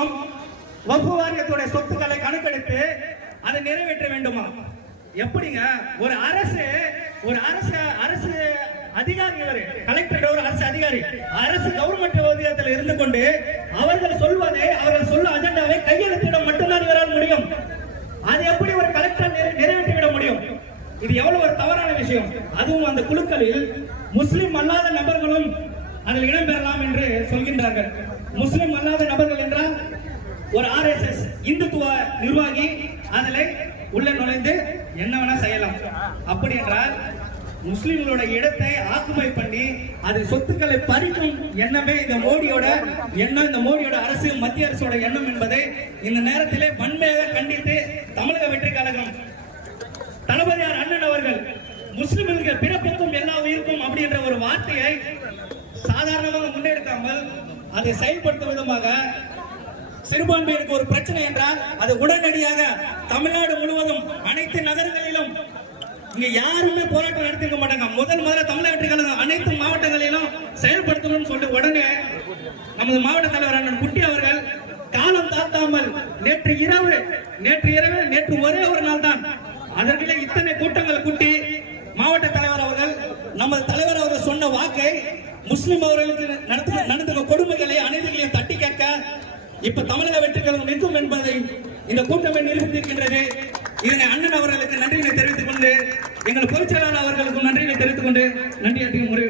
இருக்கும் வக்ஃப் வாரியத்துடைய சொத்துக்களை கணக்கெடுத்து அதை நிறைவேற்ற வேண்டுமா? எப்படிங்க ஒரு அரசு அதிகாரி, இவர் கலெக்டர் ஒரு அரசு அதிகாரி, அரசு கவர்மெண்ட் ஊதியத்தில் இருந்து கொண்டு அவர்கள் சொல்ல அஜெண்டாவை கையெழுத்திட மட்டும்தான் இவரால் முடியும். அது எப்படி ஒரு கலெக்டர் நிறைவேற்றிவிட முடியும்? இது எவ்வளவு ஒரு தவறான விஷயம். அதுவும் அந்த குழுக்களில் முஸ்லிம் அல்லாத நபர்களும் அதில் இடம்பெறலாம் என்று சொல்கின்றார்கள். முஸ்லிம் அல்லாத நபர்கள் என்றால் ஒரு RSS இந்துத்துவ நிர்வாகி அதில் உள்ள நுழைந்து என்ன வேணா செய்யலாம். அப்படி என்றால் முஸ்லிம்களோட இடத்தை ஆக்குமை பண்ணி அது சொத்துக்களை பறிக்கும் எண்ணமே இந்த மோடியோட எண்ணம், இந்த மோடியோட அரசு, மத்திய அரசோட எண்ணம் என்பதை இந்த நேரத்திலே வன்மையாக கண்டித்து தமிழக வெற்றி கழகம் தளபதியார் அண்ணன் அவர்கள் முஸ்லிம்களுக்கு பிறப்புக்கும் எல்லா உயிருக்கும் அப்படி என்ற ஒரு வார்த்தையை சாதாரணமாக முன்னெடுக்காமல் அதை செயல்படுத்தும் விதமாக சிறுபான்மையினருக்கு ஒரு பிரச்சனை என்றால் அது உடனடியாக தமிழ்நாடு முழுவதும் அனைத்து நகரங்களிலும் இங்க யாருமே போராட்டம் நடத்திருக்க மாட்டாங்க. முதல்ல தமிழக வெற்றி கழகம் அனைத்து மாவட்டங்களிலும் செயல்படுத்தணும்னு சொல்லிட்டு உடனே நமது மாவட்ட தலைவர் அண்ணன் குட்டி அவர்கள் காலம் தாழ்த்தாமல் நேற்று ஒரே ஒரு நாள் தான் அதற்குள்ளே இத்தனை கூட்டங்கள் கூட்டி மாவட்ட தலைவர் அவர்கள் நமது தலைவர் அவர்கள் சொன்ன வாக்கை முஸ்லிம் அவர்களுக்கு நடத்துகிற கொடுமைகளை அநீதிகளையும் தட்டி கேட்க இப்ப தமிழக வெற்றி கழகம் நிற்கும் என்பதை இந்த கூட்டமே நிரூபித்திருக்கின்றது. இதனை அண்ணன் அவர்களுக்கு நன்றியை தெரிவித்துக் கொண்டு எங்கள் பொதுச் செயலாளர் அவர்களுக்கும் நன்றியை தெரிவித்துக் கொண்டு நன்றி முறை.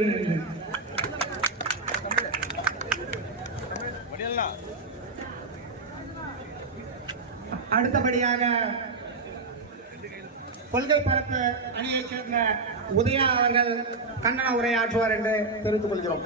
அடுத்தபடியாக கொள்கை பரப்பு அணியைச் சேர்ந்த உதயா அவர்கள் கண்டன உரையாற்றுவார் என்று தெரிவித்துக் கொள்கிறோம்.